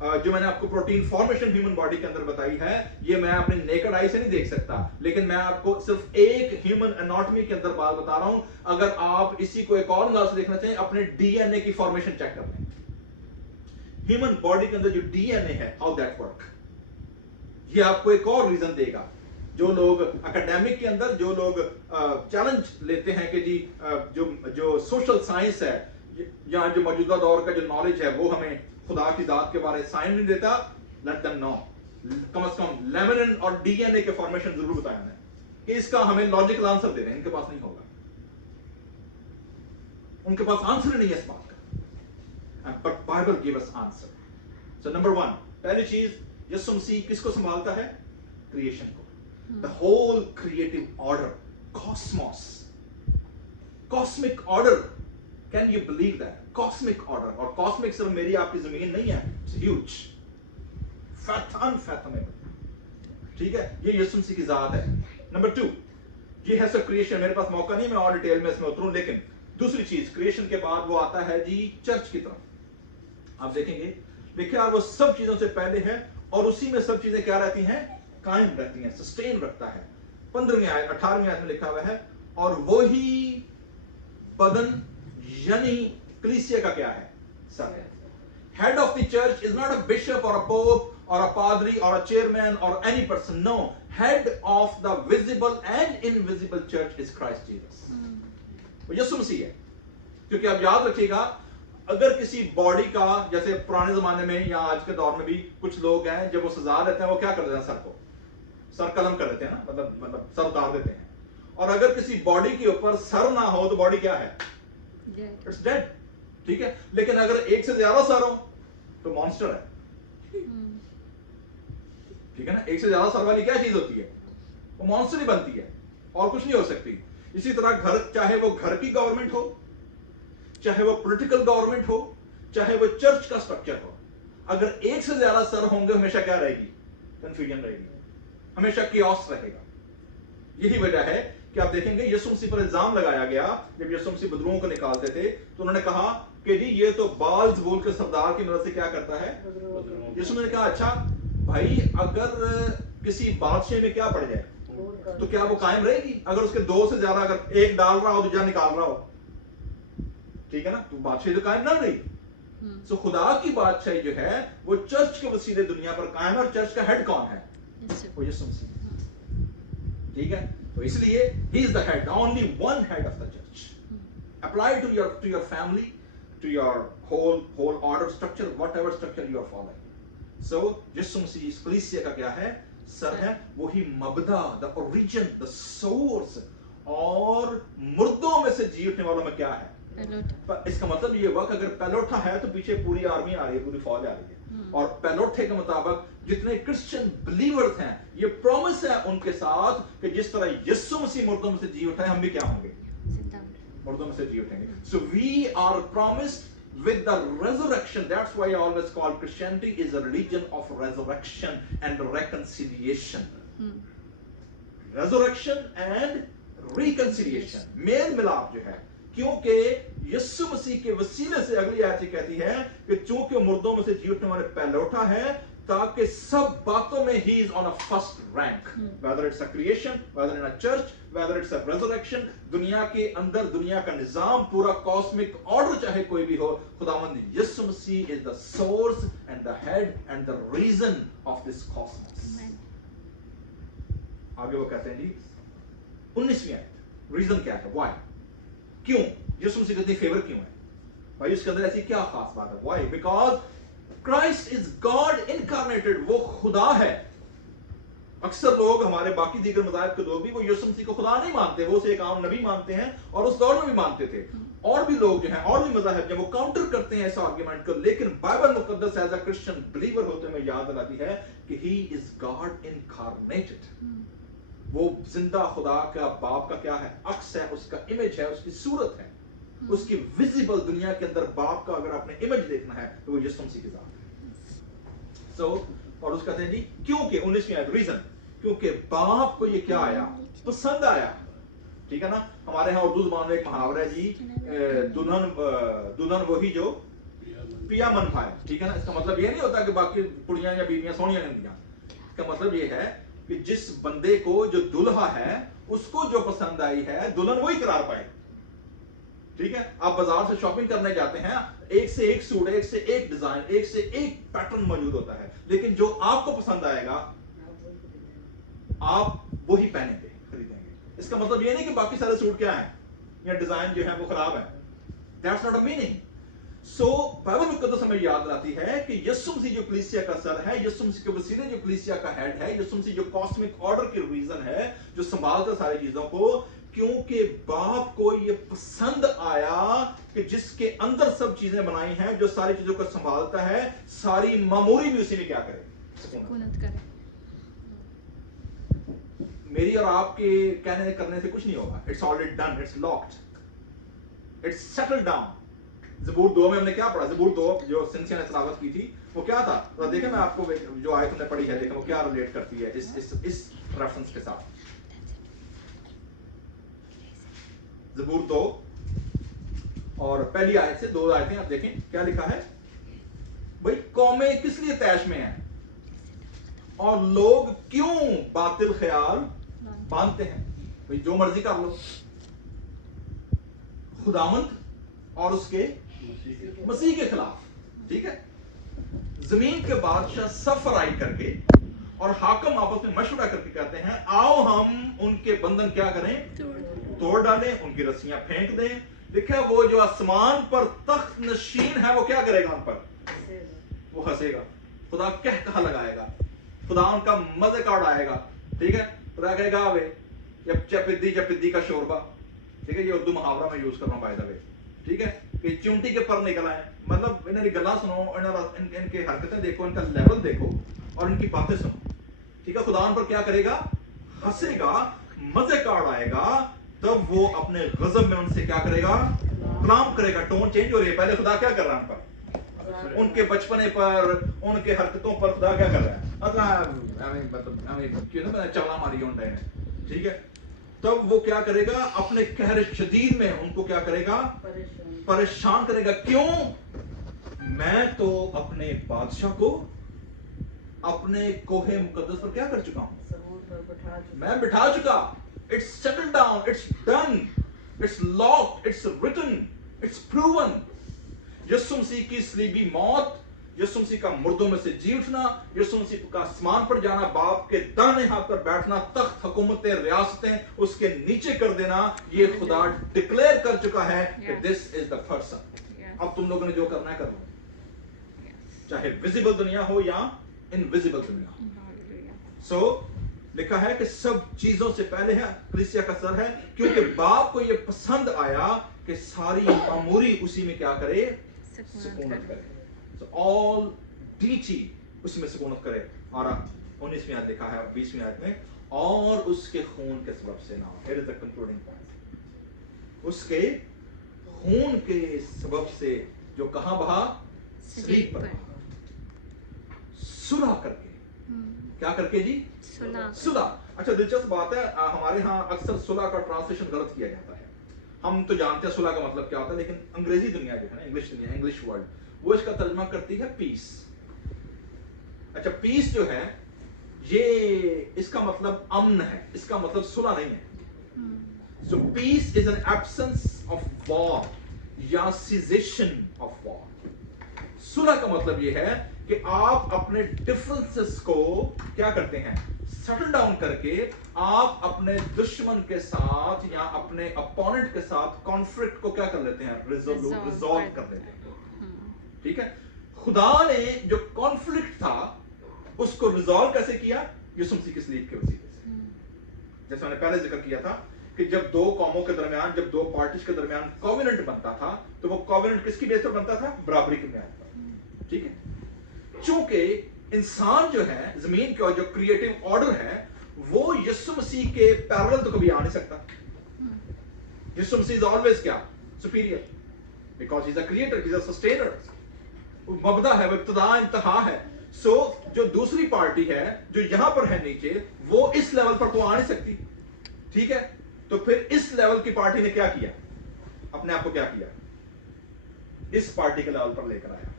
जो मैंने आपको प्रोटीन फॉर्मेशन ह्यूमन बॉडी के अंदर बताई है, ये मैं अपने नेकेड आई से नहीं देख सकता, लेकिन मैं आपको सिर्फ एक ह्यूमन एनाटॉमी के अंदर बात बता रहा हूं। अगर आप इसी को एक और अंदाज से देखना चाहें, अपने डीएनए की फॉर्मेशन चेक कर लें। ह्यूमन बॉडी के अंदर जो डीएनए है, हाउ दैट वर्क, ये आपको एक और रीजन देगा। जो लोग एकेडमिक के अंदर, जो लोग चैलेंज लेते हैं कि जी जो सोशल साइंस है या जो मौजूदा दौर का जो नॉलेज है वो हमें खुदा की जात के बारे में साइन नहीं देता, लेट देम नो, कम से कम लेमिनिन और डीएनए के फॉर्मेशन जरूर बताया है कि इसका हमें लॉजिकल आंसर दे रहे हैं, इनके पास नहीं होगा, उनके पास आंसर नहीं है इस बात का, but Bible give us answer. So number 1, पहली चीज, यीशु मसीह किसको संभालता है, क्रिएशन को, the whole creative order, cosmos, cosmic order. Can you believe that? Cosmic order, और कॉस्मिक सिर्फ मेरी आपकी जमीन नहीं है, इट्स ह्यूज, अनफैथमेबल, ठीक है, ये यीशु मसीह की जात है। नंबर 2, ये है सब क्रिएशन। मेरे पास मौका नहीं मैं और डिटेल में इसमें उतरूं, लेकिन दूसरी चीज, क्रिएशन के बाद वो आता है जी चर्च की तरफ। आप देखेंगे, देखिए यार, वो सब चीजों से पहले है और उसी में सब चीजें क्या रहती हैं, कायम रहती हैं, सस्टेन रखता है। 15वीं आयत 18वीं आयत में लिखा हुआ है, और वो ही बदन यानी कलीसिया का क्या है, सर है। Head of the church is not a bishop और अ pope or a padri or a chairman or any person, no, head of the visible and invisible church is Christ Jesus। वो यीशु मसीह है। क्योंकि आप याद रखिएगा, अगर किसी बॉडी का, जैसे पुराने जमाने में या आज के दौर में भी कुछ लोग हैं, जब वो सजा देते हैं वो क्या कर देते हैं, सर कलम कर देते हैं ना, मतलब सर उतार देते हैं। और अगर किसी बॉडी के ऊपर सर ना हो तो बॉडी क्या है, इट्स डेड, ठीक है। लेकिन अगर एक से ज्यादा सर हो तो मॉन्स्टर है, ठीक है ना। एक से ज्यादा सर वाली क्या चीज होती है, वो मॉन्स्टर ही बनती है और कुछ नहीं हो सकती। इसी तरह घर, चाहे वो घर की गवर्नमेंट हो, चाहे वो पॉलिटिकल गवर्नमेंट हो, चाहे वो चर्च का स्ट्रक्चर हो, अगर एक से ज्यादा सर होंगे हमेशा क्या रहेगी, कंफ्यूजन रहेगी, हमेशा कियोस रहेगा। यही वजह है कि आप देखेंगे यीशु मसीह पर इल्जाम लगाया गया, जब यीशु मसीह बदरूओं को निकालते थे तो उन्होंने कहा कि जी ये तो बाल ज़बूल के सरदार की मदद से क्या करता है, यीशु ने कहा अच्छा भाई, अगर किसी बादशाह में क्या पड़ जाए तो क्या वो कायम रहेगी, अगर उसके दो से ज्यादा, अगर एक डाल रहा हो दूसरा निकाल रहा हो, ठीक है ना, तो बादशाही तो कायम ना रही। सो खुदा की बादशाही जो है वो चर्च के वसीले दुनिया पर कायम है, और चर्च का हेड कौन है, वो यीशु मसीह, ठीक है। तो इसलिए ही is the head, only one head of the church, apply to your family, to your whole order structure, whatever structure you are following. So Yeshu Masih इस कलीसिया का क्या है, सर है, वही मबदा, द ओरिजिन, द सोर्स और मुर्दों में से जी उठने वालों में क्या है? पैलोठा। इसका मतलब ये हुआ कि अगर पैलोठा है तो पीछे पूरी आर्मी आ रही है, पूरी फौज आ रही है। और पैलोठे के मुताबिक जितने क्रिश्चियन बिलीवर्स हैं, ये प्रॉमिस है उनके साथ कि जिस तरह यीशु मसीह मुर्दों में से जी उठा है, हम भी क्या होंगे? मुर्दों में से जी उठेंगे। So we are promised with the resurrection. That's why I always call Christianity is a religion of resurrection and reconciliation. Resurrection and reconciliation. मेल मिलाप जो है, क्योंकि यीशु मसीह के वसीले से अगली आयत कहती है कि चूंकि मुर्दों में से जी उठने वाले पैलोठा है, ताकि सब बातों में he is on a first rank. Whether it's a creation, whether in a church, whether it's a resurrection, दुनिया के अंदर दुनिया का निजाम, पूरा कॉस्मिक ऑर्डर चाहे कोई भी हो, खुदावंद यीशु मसीह is the source and the head and the reason of this cosmos. आगे वो कहते हैं जी 19वीं आयत, रीजन क्या है? Why? क्यों यीशु मसीह इतनी फेवर क्यों है भाई? उसके अंदर ऐसी क्या खास बात है? Why? Because Christ is God incarnated. वो खुदा है। अक्सर लोग, हमारे बाकी दीगर मज़ाहिब के लोग भी, वो यीशु मसीह को खुदा नहीं मानते, वो उसे एक आम नबी मानते हैं, और उस दौर में भी मानते थे। और भी लोग जो हैं, और भी मज़ाहिब जब वो काउंटर करते हैं इस आर्गुमेंट को, लेकिन बाइबल मुकद्दस एज अ क्रिश्चियन बिलीवर होते हुए याद दिलाती है कि ही इज गॉड इनकार्नेटेड। वो जिंदा खुदा का बाप का क्या है? अक्स है, उसका इमेज है, उसकी सूरत है, उसकी विजिबल दुनिया के अंदर बाप का अगर आपने इमेज देखना है तो वो यीशु मसीह के साथ है। और उसका कहते हैं जी क्योंकि 19वीं आयत, रीजन, क्योंकि बाप को ये क्या आया? पसंद आया। ठीक है ना? हमारे यहाँ उर्दू ज़बान में एक मुहावरा है जी, दुल्हन वही जो पिया मन पाए। ठीक है ना? इसका मतलब ये नहीं होता कि बाकी कुड़ियां या बीवियां सोनियां नंदियां। इसका मतलब ये है कि जिस बंदे को, जो दुल्हा है, उसको जो पसंद आई है, दुल्हन वही करार पाए। ठीक है? आप बाजार से शॉपिंग करने जाते हैं, एक से एक सूट, एक से एक डिजाइन, एक से एक पैटर्न मौजूद होता है, लेकिन जो आपको पसंद आएगा आप वही पहनेंगे, खरीदेंगे। इसका मतलब ये नहीं कि बाकी सारे सूट क्या हैं या डिजाइन जो है वो खराब है। That's not a meaning. So Bible मुकद्दस हमें याद दिलाती है कि यीशु मसीह जो कलीसिया का सर है, यीशु मसीह के वसीले जो कलीसिया का हेड है, यीशु मसीह जो कॉस्मिक ऑर्डर की रीजन है, जो संभालता सारी चीजों को, क्योंकि बाप को ये पसंद आया कि जिसके अंदर सब चीजें बनाई हैं, जो सारी चीजों को संभालता है, सारी मामूरी भी उसी में क्या करे? सुकूनत करे। मेरी और आपके कहने करने से कुछ नहीं होगा। It's already done, it's locked, it's settled down. ज़बूर 2 में हमने क्या पढ़ा? ज़बूर 2 जो सिंसिया ने तिलावत की थी, वो क्या था? तो देखें, मैं आपको जो आयत हमने पढ़ी है, देखें वो क्या रिलेट करती है इस रेफरेंस के साथ। ज़बूर 2 और पहली आयत से 2 आयतें आप देखें, क्या लिखा है भाई? कौमें किस लिए तैश में हैं और लोग क्यों बातिल ख्याल बांधते हैं? भाई जो मर्जी कर लो, खुदावंद और उसके मसीह के खिलाफ। ठीक है? जमीन के बादशाह सफर आई करके और हाकम आपस में मशवरा करके कहते हैं, आओ हम उनके बंधन क्या करें? तोड़ डालें, उनकी रस्सियां फेंक दें। देखा, वो जो आसमान पर तख्त नशीन है, वो क्या करेगा? उन पर वो हंसेगा, खुदा कह कहा लगाएगा, खुदा उनका मजे का उड़ाएगा। ठीक है? खुदा कहेगा वे जब चपिद्दी का शोरबा। ठीक है? ये उर्दू मुहावरा में यूज कर रहा हूं बाय द वे। ठीक है? कि चिमटी के पर निकल आए, मतलब इन्हें गला सुनो, इनके हरकतें देखो, इनका लेवल देखो और इनकी बातें सुनो। ठीक है? खुदा उन पर क्या करेगा? हंसेगा, मजे का उड़ाएगा। तब वो अपने गजब में उनसे क्या करेगा? कलाम करेगा। टोन चेंज हो रही है। पहले खुदा क्या कर रहा है उन पर? उनके बचपने पर, उनके हरकतों पर खुदा क्या कर रहा है? चला मारी उन टाइम में। ठीक है? तब वो क्या करेगा? अपने कहर शदीद में उनको क्या करेगा? परेशान करेगा। क्यों? मैं तो अपने बादशाह को अपने कोहे मुकद्दस पर क्या कर चुका हूं? मैं बिठा चुका। It's settled down, it's done, it's locked, it's written, it's proven. Yeshu Masih की सलीबी मौत, यीशु मसीह का मुर्दों में से जी उठना, यीशु मसीह का आसमान पर जाना, बाप के दाहिने हाथ पर बैठना, तख्त, हुकूमतें, रियासतें उसके नीचे कर देना, ये खुदा डिक्लेयर कर चुका है कि दिस इज द पर्सन। अब तुम लोगों ने जो करना है कर लो, चाहे विजिबल दुनिया हो या इनविजिबल दुनिया। सो लिखा है कि सब चीजों से पहले है कलीसिया का सर है, क्योंकि बाप को ये पसंद आया कि सारी मामूरी उसी में क्या करे, सुकूनत करे। So all डीटी उसी में सुकूनत करे। और 19वीं आयत लिखा है 20वीं आयत में, और उसके खून के सबब से ना, here is the concluding point, उसके खून के सबब से जो कहां बहा, सलीब पर, सुलह करके, क्या करके जी, सुलह। अच्छा दिलचस्प बात है, हमारे यहाँ अक्सर सुलह का ट्रांसलेशन गलत किया जाता है। हम तो जानते हैं सुलह का मतलब क्या होता है, लेकिन अंग्रेजी दुनिया जो है ना, इंग्लिश दुनिया, इंग्लिश वर्ल्ड, वो इसका तर्जुमा करती है पीस। अच्छा पीस जो है ये इसका मतलब अमन है, इसका मतलब सुलह नहीं है। So peace is an absence of war या cessation of war। सुलह का मतलब ये है कि आप अपने डिफरेंसेस को क्या करते हैं, सेटल डाउन करके आप अपने दुश्मन के साथ या अपने अपोनेंट के साथ कॉन्फ्लिक्ट को क्या कर लेते हैं, रिजॉल्व कर लेते हैं। ठीक है, खुदा ने जो कॉन्फ्लिक्ट था उसको रिजॉल्व कैसे किया, यीशु मसीह की सलीब के वसीले से। जैसे मैंने पहले जिक्र किया था कि जब दो कौमों के दरमियान, जब दो पार्टीज के दरमियान कॉवेनेंट बनता था, तो वो कॉवेनेंट किसकी बेस पर बनता था, बराबरी की बुनियाद पर। ठीक है, चूंकि इंसान जो है जमीन का जो क्रिएटिव ऑर्डर है वो यीशु मसीह के पैरेलल तो कभी आ नहीं सकता। यीशु मसीह इज ऑलवेज क्या, superior, because he is a creator, he is a sustainer. वो मबदा है, वो इब्तिदा इंतहा है। सो जो दूसरी पार्टी है जो यहां पर है नीचे, वो इस लेवल पर तो आ नहीं सकती। ठीक है, तो फिर इस लेवल की पार्टी ने क्या किया, अपने आप को क्या किया, इस पार्टी के लेवल पर लेकर आया।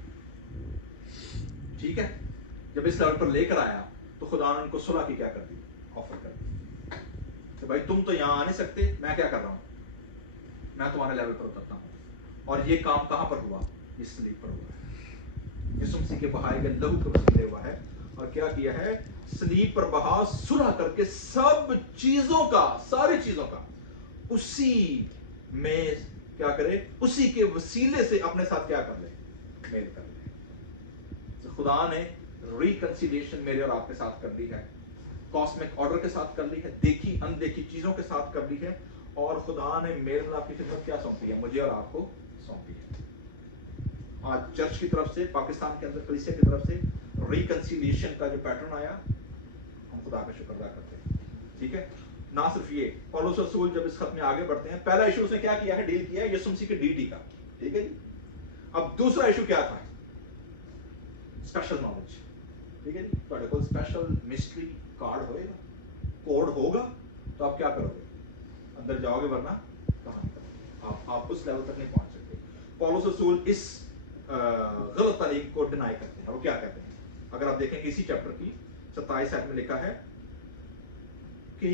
ठीक है, जब इस लेवल पर लेकर आया तो खुदा ने उनको सुलह की क्या कर दी, ऑफर कर दी कि भाई तुम तो यहां आ नहीं सकते, मैं क्या कर रहा हूं, मैं तुम्हारे लेवल पर उतरता हूं। और ये काम कहां पर हुआ, इस सलीब पर हुआ है, यीशु मसीह के बहाए गए लहू के वसीले हुआ है। और क्या किया है, सलीब पर बहा, सुलह करके सब चीजों का, सारी चीजों का उसी में क्या करे, उसी के वसीले से अपने साथ क्या कर ले, मेल कर ले। तो खुदा ने रिकंसिलिएशन मेरे और आपके साथ कर ली है, कॉस्मिक ऑर्डर के साथ कर ली है, देखी अनदेखी चीजों के साथ कर ली है। और खुदा ने मेरे और आपकी खिदमत क्या सौंपी है, मुझे और आपको सौंपी है। आज चर्च की तरफ से, पाकिस्तान के अंदर कलीसिया की तरफ से रिकंसिलिएशन का जो पैटर्न आया, हम खुदा का शुक्र अदा करते हैं। ठीक है, ना सिर्फ ये, पौलुस रसूल जब इस खत में आगे बढ़ते हैं, पहला इशू उसने क्या किया है, डील किया है यीशु मसीह के डीटी का। ठीक है जी, अब दूसरा इशू क्या था, स्पेशल नॉलेज। ठीक है जी, ਤੁਹਾਡੇ ਕੋਲ स्पेशल मिस्ट्री कार्ड होएगा, कोड होगा, तो आप क्या करोगे, अंदर जाओगे, वरना कहां निकलोगे। आप उस लेवल तक नहीं पहुंच सकते। पौलुस रसूल इस गलत तालीम को डिनाई करते हैं। वो क्या कहते हैं, अगर आप देखेंगे इसी चैप्टर की 27 आयत में लिखा है कि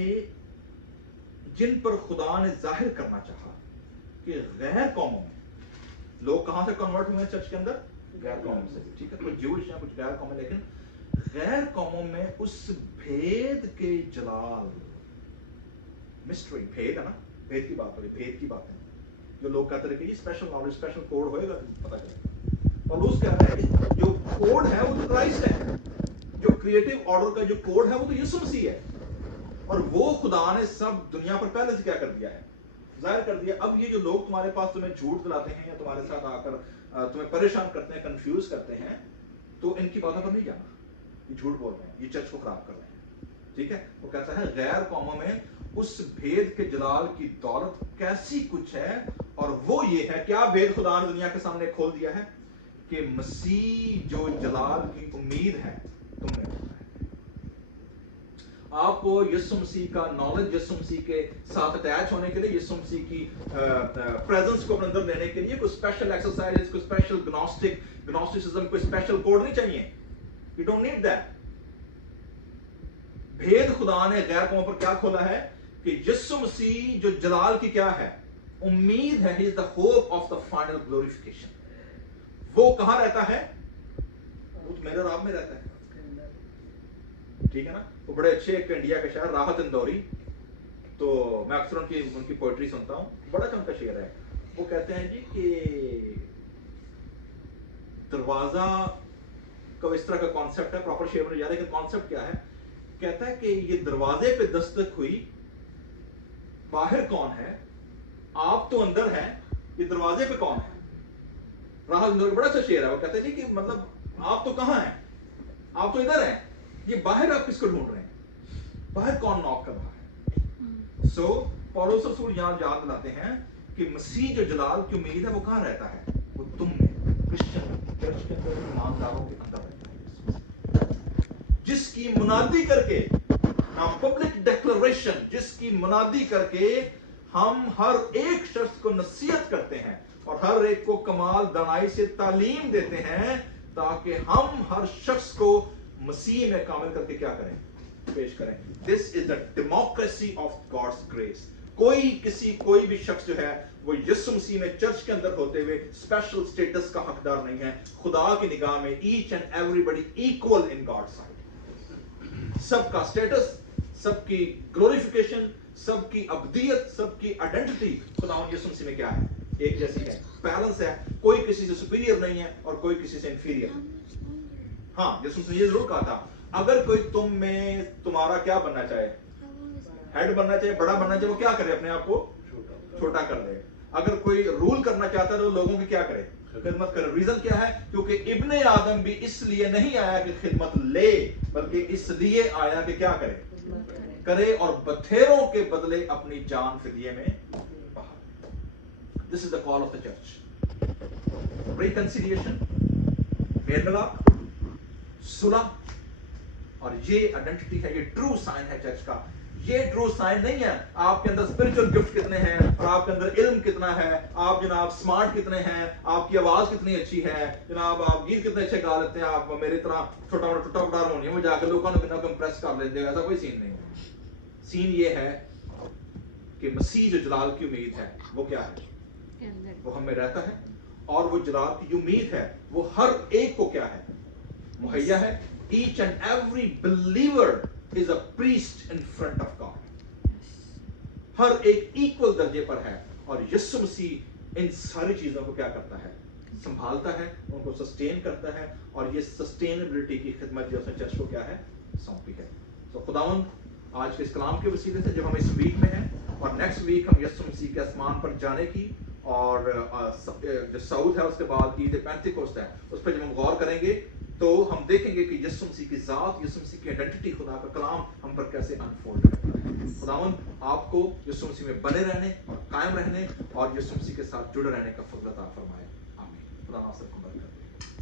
जिन पर खुदा ने जाहिर करना चाहा कि गैर कौमों में, लोग कहां से कन्वर्ट हुए चर्च के अंदर, गैर कौमों से। ठीक है, कुछ ज्यूश या कुछ गैर कौमें, लेकिन गैर कौमों में उस भेद के जलाल, मिस्ट्री, भेद है ना, भेद की बात हो रही, भेद की बात है, जो लोग कहते रहे कि स्पेशल नॉलेज, स्पेशल कोड होएगा तो पता चलेगा। और उस कह रहा है कि जो कोड है वो तो क्राइस्ट है, जो क्रिएटिव ऑर्डर का जो कोड है वो तो यीशु मसीह है, और वो खुदा ने सब दुनिया पर पहले से क्या कर दिया है, जाहिर कर दिया। अब ये जो लोग तुम्हारे पास तुम्हें झूठ दिलाते हैं या तुम्हारे साथ आकर तुम्हें परेशान करते हैं, कंफ्यूज करते हैं, तो इनकी बातों पर नहीं जाना, ये झूठ बोल रहे हैं, ये चर्च को खराब कर रहे हैं। ठीक है, वो कहता है गैर कौमों में उस भेद के जलाल की दौलत कैसी कुछ है, और वो ये है, क्या भेद खुदा ने दुनिया के सामने खोल दिया है, कि मसीह जो जलाल की उम्मीद है तुमने होना है। आपको यीशु मसीह का नॉलेज, यीशु मसीह के साथ अटैच होने के लिए, यीशु मसीह की प्रेजेंस को अपने अंदर लेने के लिए कोई स्पेशल एक्सरसाइज, कोई स्पेशल ग्नोस्टिसिज्म, कोई स्पेशल कोड नहीं चाहिए। You don't need that. भेद खुदा ने गैर कौमों पर क्या खोला है कि यीशु मसीह जो जलाल की क्या है, उम्मीद है, ही is the hope of the final glorification. वो कहां रहता है, वो तो मेरे और आप में रहता है। ठीक है ना, वो बड़े अच्छे एक इंडिया के शायर राहत इंदौरी, तो मैं अक्सर उनकी पोएट्री सुनता हूं, बड़ा अच्छा उनका शेर है। वो कहते हैं जी कि दरवाजा का इस तरह का कॉन्सेप्ट है, प्रॉपर शेर में जा, लेकिन कॉन्सेप्ट क्या है कहता है कि ये दरवाजे पे दस्तक हुई, बाहर कौन है, आप तो अंदर हैं, ये दरवाजे पे कौन है। राहत बड़ा अच्छा शेर है, वो कहते हैं जी कि मतलब आप तो कहाँ हैं, आप तो इधर हैं, ये बाहर आप किसको ढूंढ रहे हैं, बाहर कौन नॉक कर रहा है। सो पौलुस रसूल यहाँ याद दिलाते हैं कि मसीह जो जलाल की उम्मीद है वो कहाँ रहता है, वो तुम में, क्रिश्चियन चर्च के अंदर, ईमानदारों के अंदर रहता है, जिसकी मुनादी करके ना पब्लिक डिक्लेरेशन, जिसकी मुनादी करके हम हर एक शख्स को नसीहत करते हैं और हर एक को कमाल दानाई से तालीम देते हैं, ताकि हम हर शख्स को मसीह में कामिल करके क्या करें, पेश करें। This is the democracy of God's grace. कोई भी शख्स जो है वो यीशु मसीह में चर्च के अंदर होते हुए स्पेशल स्टेटस का हकदार नहीं है। खुदा की निगाह में each and everybody equal in God side. सबका स्टेटस, सबकी ग्लोरिफिकेशन, सबकी अब्दियत, सबकी आइडेंटिटी खुदा यीशु मसीह में क्या है, एक जैसी है, बैलेंस है। कोई किसी से सुपीरियर नहीं है और कोई किसी से इंफीरियर। हाँ, यीशु मसीह ने ये जरूर कहा था, अगर कोई तुम में तुम्हारा क्या बनना चाहे, हेड बनना चाहिए, बड़ा बनना चाहिए, वो क्या करे, अपने आप को छोटा कर दे। अगर कोई रूल करना चाहता है तो लोगों की क्या करे, खिदमत करे। रीजन क्या है, क्योंकि इब्ने आदम भी इसलिए नहीं आया कि खिदमत ले, बल्कि इसलिए आया कि क्या करे और बथेरों के बदले अपनी जान फिदिये में बाहर। This is the call of the church. Reconciliation, मेल मिलाप, सुलह, और ये आइडेंटिटी है, ये ट्रू साइन है चर्च का। ये ट्रू साइन नहीं है आपके अंदर स्पिरिचुअल गिफ्ट कितने हैं और आपके अंदर इल्म कितना है, आप जनाब स्मार्ट कितने हैं, आपकी आवाज कितनी अच्छी है, जनाब आप गीत कितने अच्छे गा लेते हैं, आप मेरी तरह छोटा मोटा टुटा फुटा हारमोनियम में जाकर लोगों को बिना कंप्रेस कर लेते हैं, ऐसा कोई सीन नहीं है। सीन ये है कि मसीह जो जलाल की उम्मीद है वो क्या है, वो हमें रहता है, और वो जलाल की उम्मीद है वो हर एक को क्या है, मुहैया है। Each and every believer is a priest in front of God. हर एक इक्वल दर्जे पर है, और यीशु मसीह इन सारी चीजों को क्या करता है, संभालता है, उनको सस्टेन करता है, और ये सस्टेनेबिलिटी की खिदमत जो उसने चर्च को क्या है, सौंपी है। तो खुदावंद आज के इस कलाम के वसीले से जब हम इस वीक में हैं, और नेक्स्ट वीक हम यीशु मसीह के आसमान पर जाने की, और जो सऊद है उसके बाद ईद पेंतिकोस्त है, उस पर जब हम गौर करेंगे तो हम देखेंगे कि यीशु मसीह की जात, यीशु मसीह की आइडेंटिटी, खुदा का कलाम हम पर कैसे अनफोल्ड करता है। खुदावंद आपको यीशु मसीह में बने रहने और कायम रहने और यीशु मसीह के साथ जुड़े रहने का फजल अता फरमाए। आमीन। खुदा आप सबको बरकत दे।